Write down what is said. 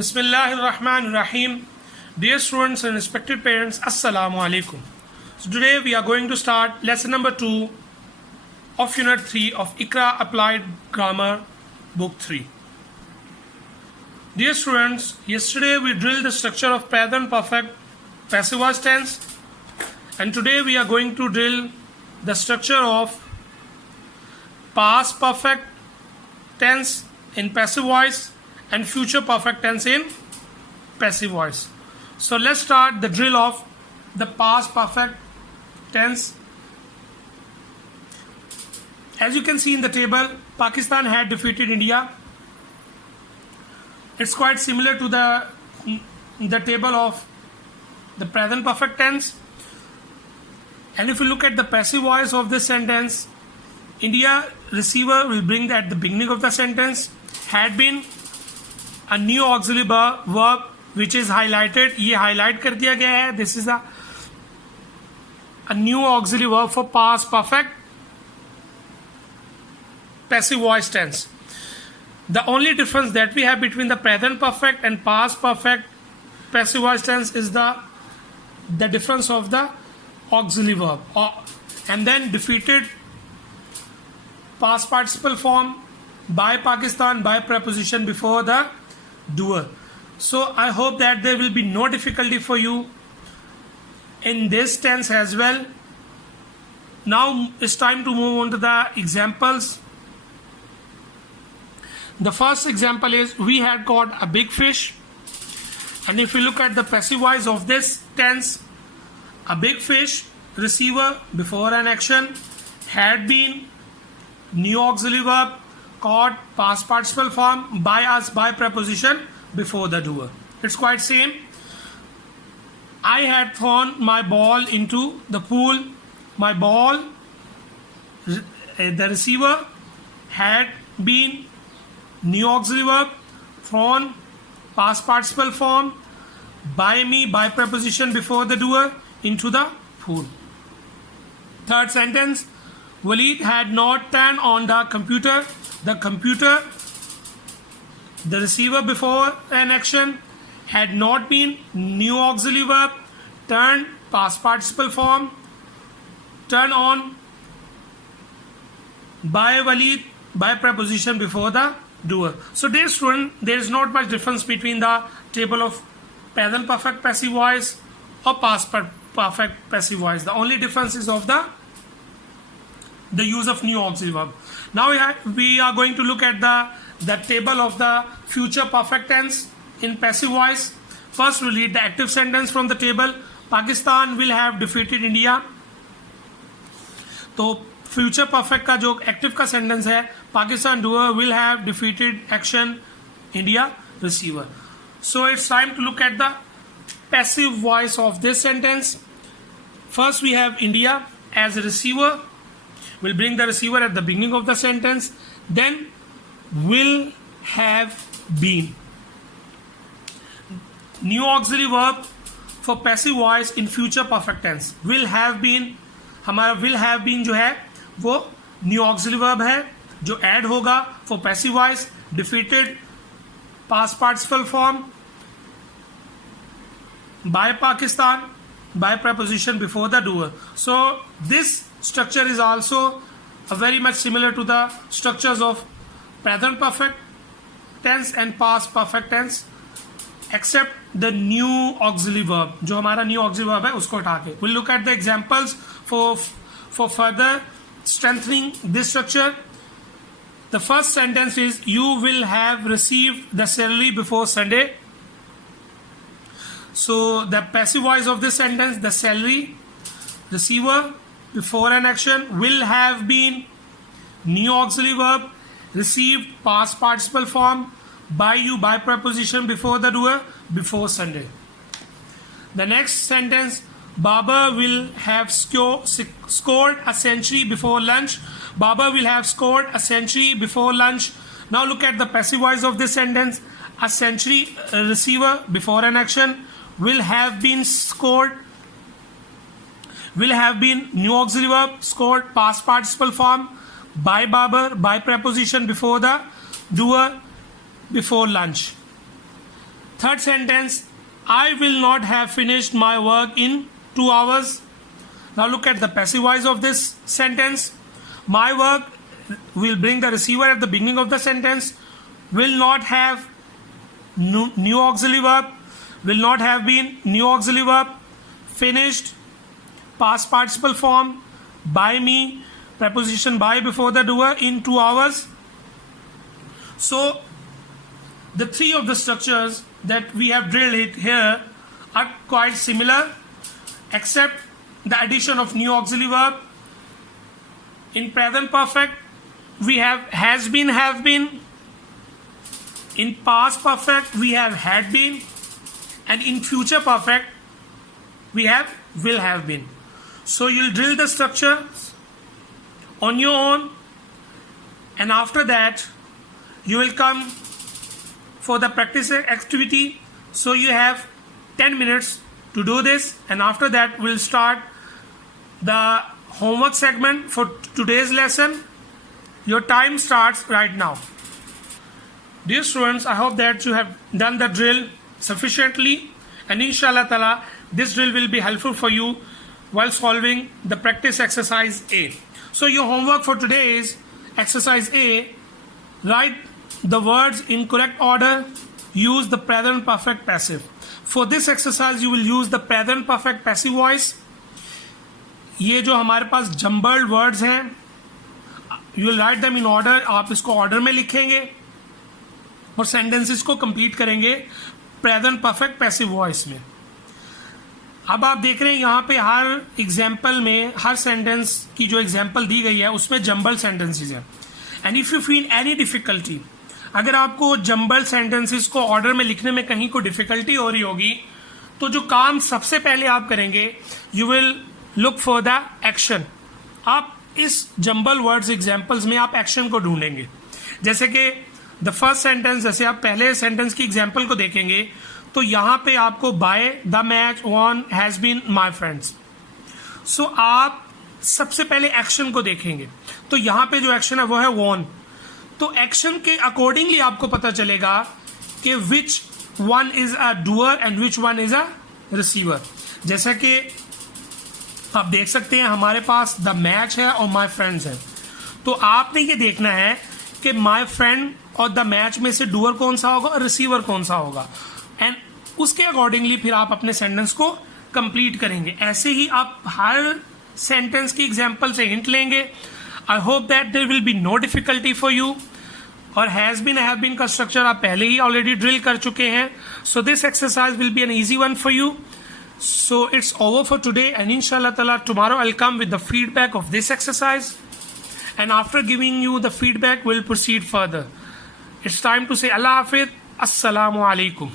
Bismillahirrahmanirrahim. Dear students and respected parents, Assalamu alaikum. So today we are going to start lesson number 2 of Unit 3 of Iqra Applied Grammar Book 3. Dear students, yesterday we drilled the structure of present perfect passive voice tense, and today we are going to drill the structure of past perfect tense in passive voice and future perfect tense in passive voice. So let's start the drill of the past perfect tense. As you can see in the table, Pakistan had defeated India. It's quite similar to the table of the present perfect tense. And if you look at the passive voice of this sentence, India receiver will bring that at the beginning of the sentence. Had been a new auxiliary verb which is highlighted. ये highlight कर दिया गया है. This is a new auxiliary verb for past perfect passive voice tense. The only difference that we have between the present perfect and past perfect passive voice tense is the difference of the auxiliary verb. And then defeated past participle form by Pakistan by preposition before the doer. So I hope that there will be no difficulty for you in this tense as well. Now it's time to move on to the examples. The first example is we had caught a big fish, and if you look at the passive voice of this tense, a big fish, receiver before an action, had been, new auxiliary verb, caught, past participle form, by us by preposition before the doer. It's quite same. I had thrown my ball into the pool. My ball, the receiver, had been, new auxiliary verb, thrown, past participle form, by me by preposition before the doer, into the pool. Third sentence, Walid had not turned on the computer. The computer, the receiver before an action, had not been, new auxiliary verb, turned, past participle form, turn on, by Walid by preposition before the doer. So dear student, there is not much difference between the table of present perfect passive voice or past perfect passive voice. The only difference is of the use of new auxiliary verb. Now we are going to look at the table of the future perfect tense in passive voice. First we'll read the active sentence from the table. Pakistan will have defeated India. तो future perfect का जो active का sentence है, Pakistan doer will have defeated action India receiver. So it's time to look at the passive voice of this sentence. First we have India as a receiver. We'll bring the receiver at the beginning of the sentence. Then will have been. New auxiliary verb for passive voice in future perfect tense. Will have been. हमारा will have been जो है वो new auxiliary verb है जो add होगा for passive voice. Defeated past participle form by Pakistan by preposition before the doer. So this structure is also very much similar to the structures of present perfect tense and past perfect tense, except the new auxiliary verb. जो हमारा new auxiliary verb है उसको हटा के. We'll look at the examples for further strengthening this structure. The first sentence is you will have received the salary before Sunday. So the passive voice of this sentence, the salary, receiver before an action, will have been, new auxiliary verb, received past participle form, by you by preposition before the doer, before Sunday. The next sentence, Baba will have scored a century before lunch. Baba will have scored a century before lunch. Now look at the passive voice of this sentence. A century, receiver before an action, will have been scored, will have been, new auxiliary verb, scored, past participle form, by Babar by preposition before the doer, before lunch. Third sentence, I will not have finished my work in 2 hours. Now look at the passive voice of this sentence. My work will bring the receiver at the beginning of the sentence. Will not have new auxiliary verb. Will not have been new auxiliary verb. Finished, past participle form. By me, preposition by before the doer, in 2 hours. So the three of the structures that we have drilled here are quite similar, except the addition of new auxiliary verb. In present perfect, we have has been, have been. In past perfect, we have had been. And in future perfect, we have will have been. So you'll drill the structure on your own, and after that, you will come for the practice activity. So you have 10 minutes to do this, and after that we'll start the homework segment for today's lesson. Your time starts right now. Dear students, I hope that you have done the drill sufficiently, and inshallah ta'ala this drill will be helpful for you while solving the practice exercise A. So your homework for today is exercise A. Write the words in correct order. Use the present perfect passive. For this exercise you will use the present perfect passive voice. ये जो हमारे पास jumbled words हैं, you will write them in order. आप इसको order में लिखेंगे और sentences को complete करेंगे present perfect passive voice में. अब आप देख रहे हैं यहाँ पे हर एग्जाम्पल में, हर सेंटेंस की जो एग्जाम्पल दी गई है उसमें जम्बल सेंटेंसेस हैं. And if you feel any difficulty, अगर आपको जम्बल सेंटेंसेस को ऑर्डर में लिखने में कहीं को डिफिकल्टी हो रही होगी, तो जो काम सबसे पहले आप करेंगे, you will look for the action. आप इस जम्बल वर्ड्स एग्जाम्पल्स में आप एक्शन को ढूंढेंगे. जैसे कि द फर्स्ट सेंटेंस, जैसे आप पहले सेंटेंस की एग्जाम्पल को देखेंगे तो यहां पे आपको by the match won has been my friends. So आप सबसे पहले एक्शन को देखेंगे, तो यहां पे जो एक्शन है वो है वॉन. तो एक्शन के अकॉर्डिंगली आपको पता चलेगा कि which one is a doer and which one is a receiver. जैसा कि आप देख सकते हैं हमारे पास द मैच है और माई फ्रेंड्स है. तो आपने ये देखना है कि माई फ्रेंड और द मैच में से डूअर कौन सा होगा और रिसीवर कौन सा होगा, एंड उसके अकॉर्डिंगली फिर आप अपने सेंटेंस को कंप्लीट करेंगे. ऐसे ही आप हर सेंटेंस की एग्जांपल से हिंट लेंगे. I hope that there will be no difficulty for you. और हैज बीन, हैव बीन का स्ट्रक्चर आप पहले ही ऑलरेडी ड्रिल कर चुके हैं. So this exercise will be an easy one for you. So it's over for today, and inshallah ta'ala tomorrow I'll come with the feedback of this exercise, and after giving you the feedback we'll proceed further. It's time to say Allah Hafiz. Assalamu alaikum.